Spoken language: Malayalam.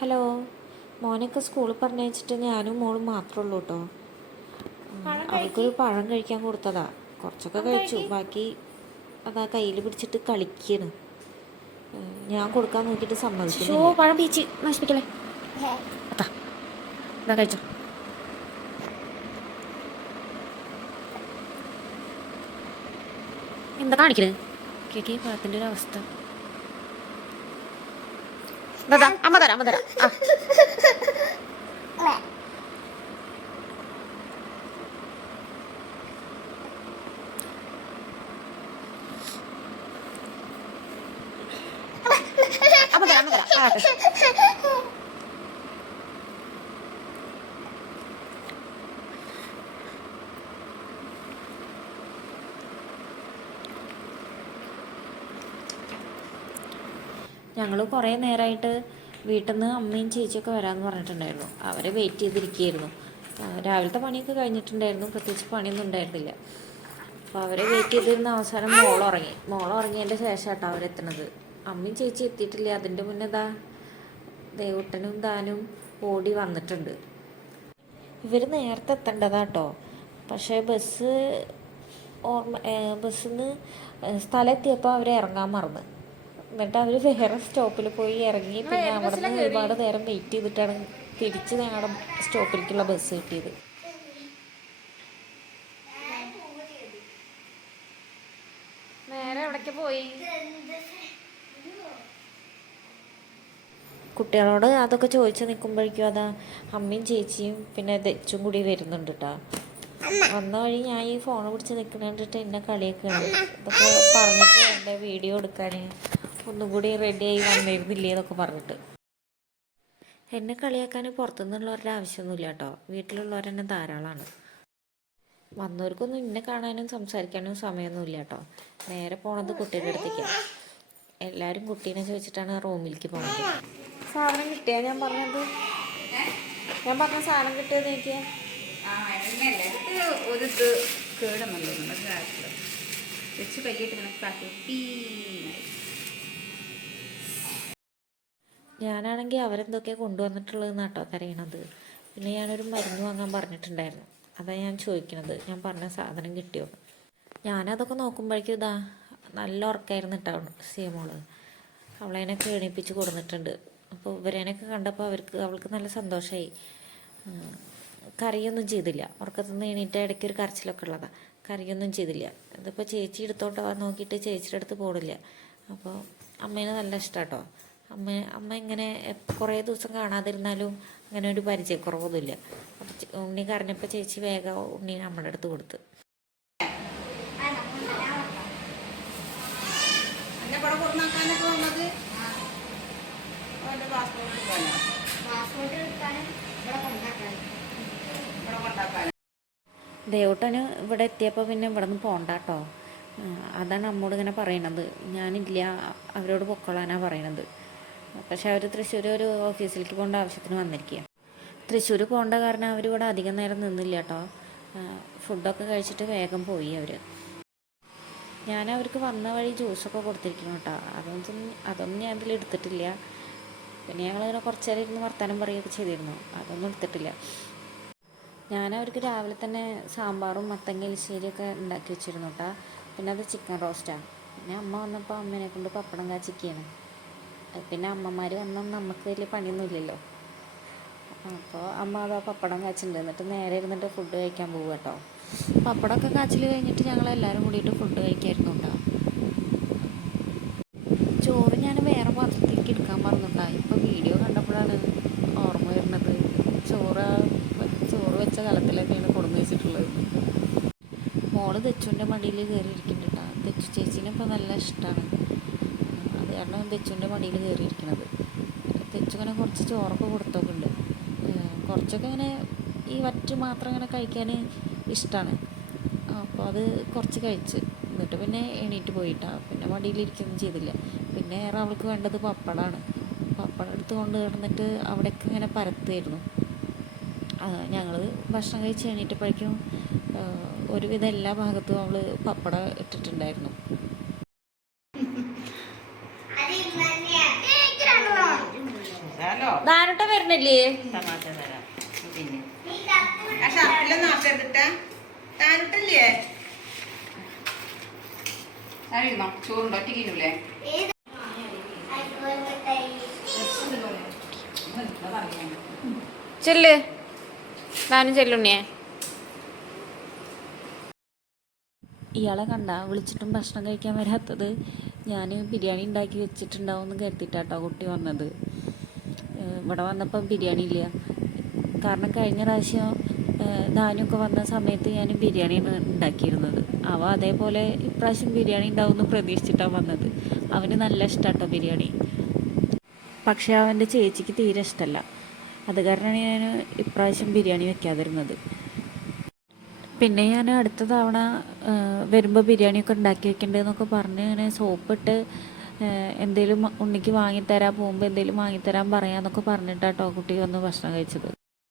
ഹലോ. മോനൊക്കെ സ്കൂളിൽ പറഞ്ഞയച്ചിട്ട് ഞാനും മോളും മാത്രമേ ഉള്ളൂ കേട്ടോ. അവൾക്കൊരു പഴം കഴിക്കാൻ കൊടുത്തതാ. കുറച്ചൊക്കെ കഴിച്ചു, ബാക്കി അതാ കയ്യിൽ പിടിച്ചിട്ട് കളിക്കാണ്. ഞാൻ കൊടുക്കാൻ നോക്കിയിട്ട് സമ്മതിക്കുന്നില്ല. പഴം പീച്ച് നശിപ്പിക്കല്ലേ. കഴിച്ചോ. എന്താ കാണിക്കണത്? കേക്ക് പഴത്തിൻ്റെ ഒരു അവസ്ഥ. അമ്മ തരാം. ഞങ്ങൾ കുറേ നേരമായിട്ട് വീട്ടിൽ നിന്ന് അമ്മയും ചേച്ചിയൊക്കെ വരാമെന്ന് പറഞ്ഞിട്ടുണ്ടായിരുന്നു. അവരെ വെയിറ്റ് ചെയ്തിരിക്കുകയായിരുന്നു. രാവിലത്തെ പണിയൊക്കെ കഴിഞ്ഞിട്ടുണ്ടായിരുന്നു, പ്രത്യേകിച്ച് പണിയൊന്നും ഉണ്ടായിരുന്നില്ല. അപ്പോൾ അവരെ വെയിറ്റ് ചെയ്തിരുന്ന അവസാനം മോളുറങ്ങിയതിൻ്റെ ശേഷം കേട്ടോ അവരെത്തുന്നത്. അമ്മയും ചേച്ചി എത്തിയിട്ടില്ല. അതിൻ്റെ മുന്നേ ദേവുട്ടനും ദാനും ഓടി വന്നിട്ടുണ്ട്. ഇവർ നേരത്തെ എത്തേണ്ടതാട്ടോ, പക്ഷേ ബസ്സിൽ നിന്ന് സ്ഥലം എത്തിയപ്പോൾ അവർ ഇറങ്ങാൻ മറന്ന്. എന്നിട്ട് അവർ വേറെ സ്റ്റോപ്പിൽ പോയി ഇറങ്ങി. പിന്നെ അവിടെ നിന്ന് ഒരുപാട് നേരം വെയിറ്റ് ചെയ്തിട്ടാണ് തിരിച്ച് ഞങ്ങളുടെ സ്റ്റോപ്പിലേക്കുള്ള ബസ് കിട്ടിയത്. നേരെ എവിടേക്ക് പോയി? കുട്ടികളോട് അതൊക്കെ ചോദിച്ച് നിൽക്കുമ്പോഴേക്കും അതാ അമ്മയും ചേച്ചിയും പിന്നെ ദച്ചും കൂടി വരുന്നുണ്ട് കേട്ടോ. വന്ന വഴി ഞാൻ ഈ ഫോൺ പിടിച്ച് നിൽക്കുന്നുണ്ടിട്ട് എന്നെ കളിയൊക്കെയാണ്. ഇതൊക്കെ പറഞ്ഞിട്ട് എൻ്റെ വീഡിയോ എടുക്കാൻ ഒന്നും കൂടി റെഡിയായി വന്നിരുന്നില്ലേ എന്നൊക്കെ പറഞ്ഞിട്ട്. എന്നെ കളിയാക്കാൻ പുറത്തുനിന്നുള്ളവരുടെ ആവശ്യമൊന്നുമില്ല കേട്ടോ, വീട്ടിലുള്ളവർ തന്നെ ധാരാളമാണ്. വന്നവർക്കൊന്നും എന്നെ കാണാനും സംസാരിക്കാനും സമയമൊന്നുമില്ല കേട്ടോ. നേരെ പോണത് കുട്ടിയുടെ അടുത്തേക്കാണ്. എല്ലാവരും കുട്ടീനെ ചോദിച്ചിട്ടാണ് റൂമിലേക്ക് പോണത്. സാധനം കിട്ടിയാ ഞാൻ പറഞ്ഞ സാധനം കിട്ടിയത് എനിക്ക് ഞാനാണെങ്കിൽ അവരെന്തൊക്കെയാണ് കൊണ്ടുവന്നിട്ടുള്ളതെന്ന് കേട്ടോ തരയണത്. പിന്നെ ഞാനൊരു മരുന്ന് വാങ്ങാൻ പറഞ്ഞിട്ടുണ്ടായിരുന്നു, അതാണ് ഞാൻ ചോദിക്കണത്. ഞാൻ പറഞ്ഞ സാധനം കിട്ടിയോ? ഞാനതൊക്കെ നോക്കുമ്പോഴേക്കും നല്ല ഉറക്കമായിരുന്നു കേട്ടോ സിയമോള്. അവളതിനൊക്കെ എണീപ്പിച്ച് കൊടുത്തിട്ടുണ്ട്. അപ്പോൾ ഇവരേനൊക്കെ കണ്ടപ്പോൾ അവൾക്ക് നല്ല സന്തോഷമായി. കറിയൊന്നും ചെയ്തില്ല. ഉറക്കത്തു നിന്ന് എണീറ്റ ഇടയ്ക്ക് ഒരു കരച്ചിലൊക്കെ ഉള്ളതാണ്. കറിയൊന്നും ചെയ്തില്ല. ഇതിപ്പോൾ ചേച്ചി എടുത്തോട്ടോ നോക്കിയിട്ട് ചേച്ചിയുടെ അടുത്ത് പോടില്ല. അപ്പോൾ അമ്മേനെ നല്ല ഇഷ്ടമാണ് കേട്ടോ. അമ്മ ഇങ്ങനെ കുറേ ദിവസം കാണാതിരുന്നാലും അങ്ങനെ ഒരു പരിചയക്കുറവൊന്നുമില്ല. അപ്പോൾ ഉണ്ണി കരഞ്ഞപ്പോൾ ചേച്ചി വേഗം ഉണ്ണീനെ അമ്മയുടെ അടുത്ത് കൊടുത്ത്. ദേവട്ടന് ഇവിടെ എത്തിയപ്പോൾ പിന്നെ ഇവിടെ നിന്ന് പോണ്ട കേട്ടോ. അതാണ് അമ്മോട് ഇങ്ങനെ പറയണത്. ഞാനില്ല, അവരോട് പൊക്കോളാനാണ് പറയണത്. പക്ഷെ അവർ തൃശ്ശൂർ ഒരു ഓഫീസിലേക്ക് പോകേണ്ട ആവശ്യത്തിന് വന്നിരിക്കുക. തൃശ്ശൂർ പോകേണ്ട കാരണം അവരിവിടെ അധികം നേരം നിന്നില്ല കേട്ടോ. ഫുഡൊക്കെ കഴിച്ചിട്ട് വേഗം പോയി അവർ. ഞാൻ അവർക്ക് വന്ന വഴി ജ്യൂസൊക്കെ കൊടുത്തിരിക്കണം കേട്ടോ. അതൊന്നും ഞാൻ ഇതിൽ എടുത്തിട്ടില്ല. പിന്നെ ഞങ്ങളിങ്ങനെ കുറച്ച് നേരം ഇരുന്ന് വർത്താനം പറയുകയൊക്കെ ചെയ്തിരുന്നു, അതൊന്നും എടുത്തിട്ടില്ല. ഞാൻ അവർക്ക് രാവിലെ തന്നെ സാമ്പാറും മത്തങ്ങ എലിശ്ശേരിയൊക്കെ ഉണ്ടാക്കി വെച്ചിരുന്നു കേട്ടോ. പിന്നെ അത് ചിക്കൻ റോസ്റ്റാണ്. പിന്നെ അമ്മ വന്നപ്പോൾ അമ്മേനെ കൊണ്ട് പപ്പടം കാച്ചിക്കുകയാണ്. പിന്നെ അമ്മമാർ വന്നാൽ നമുക്ക് വലിയ പണിയൊന്നുമില്ലല്ലോ. അപ്പോൾ അമ്മ അതാ പപ്പടം കാച്ചിട്ടുണ്ട്. എന്നിട്ട് നേരെ ഇരുന്നിട്ട് ഫുഡ് കഴിക്കാൻ പോകും കേട്ടോ. പപ്പടമൊക്കെ കാച്ചിൽ കഴിഞ്ഞിട്ട് ഞങ്ങളെല്ലാവരും കൂടിയിട്ട് ഫുഡ് കഴിക്കായിരുന്നു കേട്ടോ. ചോറ് ഞാൻ വേറെ പാത്രത്തിലേക്ക് എടുക്കാൻ മറന്നിട്ടാ. ഇപ്പോൾ വീഡിയോ കണ്ടപ്പോഴാണ് ഓർമ്മ വരുന്നത്. ചോറ് വെച്ച കലത്തിലൊക്കെയാണ് കൊടുന്ന് വെച്ചിട്ടുള്ളത്. മോള് ദച്ചുവിൻ്റെ മടിയിൽ കയറിയിരിക്കുന്നുണ്ട് കേട്ടോ. ദച്ചു ചേച്ചീനെ ഇപ്പോൾ നല്ല ഇഷ്ടമാണ്. അത് കാരണം ദച്ചുവിൻ്റെ മടിയിൽ കയറിയിരിക്കുന്നത്. ദച്ചു ഇങ്ങനെ കുറച്ച് ചോറൊക്കെ കൊടുത്തൊക്കെ ഉണ്ട്. കുറച്ചൊക്കെ ഇങ്ങനെ ഈ വറ്റ് മാത്രം ഇങ്ങനെ കഴിക്കാൻ ഇഷ്ടമാണ്. അപ്പോൾ അത് കുറച്ച് കഴിച്ച് എന്നിട്ട് പിന്നെ എണീറ്റ് പോയിട്ടാണ്. പിന്നെ മടിയിലിരിക്കുകയൊന്നും ചെയ്തില്ല. പിന്നെ ഏറെ അവൾക്ക് വേണ്ടത് പപ്പടമാണ്. പപ്പടം എടുത്ത് കൊണ്ട് കിടന്നിട്ട് അവിടെയൊക്കെ ഇങ്ങനെ പരത്തുമായിരുന്നു. ഞങ്ങൾ ഭക്ഷണം കഴിച്ച് എണീറ്റപ്പോഴേക്കും ഒരുവിധം എല്ലാ ഭാഗത്തും അവൾ പപ്പടം ഇട്ടിട്ടുണ്ടായിരുന്നു. തരാലോ. ദാനുട്ട വരണില്ലേ? തമാശ തരാം. പിന്നെ ആ ഷർട്ടിലൊന്നും ആക്കരുതിട്ടാ. താനിട്ടില്ലേ? അറിയുന്നോ ചോറുണ്ടോ? ഒറ്റക്കില്ലേ? ചെല്ല് ദാനും ചെല്ലുണ്ണിയെ. ഇയാളെ കണ്ട വിളിച്ചിട്ടും ഭക്ഷണം കഴിക്കാൻ വരാത്തത് ഞാൻ ബിരിയാണി ഉണ്ടാക്കി വെച്ചിട്ടുണ്ടാവും എന്ന് കരുതിയിട്ടാട്ടോ കുട്ടി വന്നത്. ഇവിടെ വന്നപ്പോൾ ബിരിയാണി ഇല്ല. കാരണം കഴിഞ്ഞ പ്രാവശ്യം ധാന്യമൊക്കെ വന്ന സമയത്ത് ഞാൻ ബിരിയാണിയാണ് ഉണ്ടാക്കിയിരുന്നത്. അവ അതേപോലെ ഇപ്രാവശ്യം ബിരിയാണി ഉണ്ടാവുമെന്ന് പ്രതീക്ഷിച്ചിട്ടാണ് വന്നത്. അവന് നല്ല ഇഷ്ടമാട്ടോ ബിരിയാണി. പക്ഷേ അവൻ്റെ ചേച്ചിക്ക് തീരെ ഇഷ്ടമല്ല. അത് കാരണമാണ് ഞാൻ ഇപ്രാവശ്യം ബിരിയാണി വെക്കാതിരുന്നത്. പിന്നെ ഞാൻ അടുത്ത തവണ വരുമ്പോൾ ബിരിയാണിയൊക്കെ ഉണ്ടാക്കി വെക്കണ്ടെന്നൊക്കെ പറഞ്ഞ് ഇങ്ങനെ സോപ്പിട്ട് എന്തെങ്കിലും ഉണ്ണിക്ക് വാങ്ങിത്തരാൻ പോകുമ്പോൾ എന്തെങ്കിലും വാങ്ങിത്തരാൻ പറയാമെന്നൊക്കെ പറഞ്ഞിട്ടാട്ടോ കുട്ടി വന്ന് ഭക്ഷണം കഴിച്ചത്.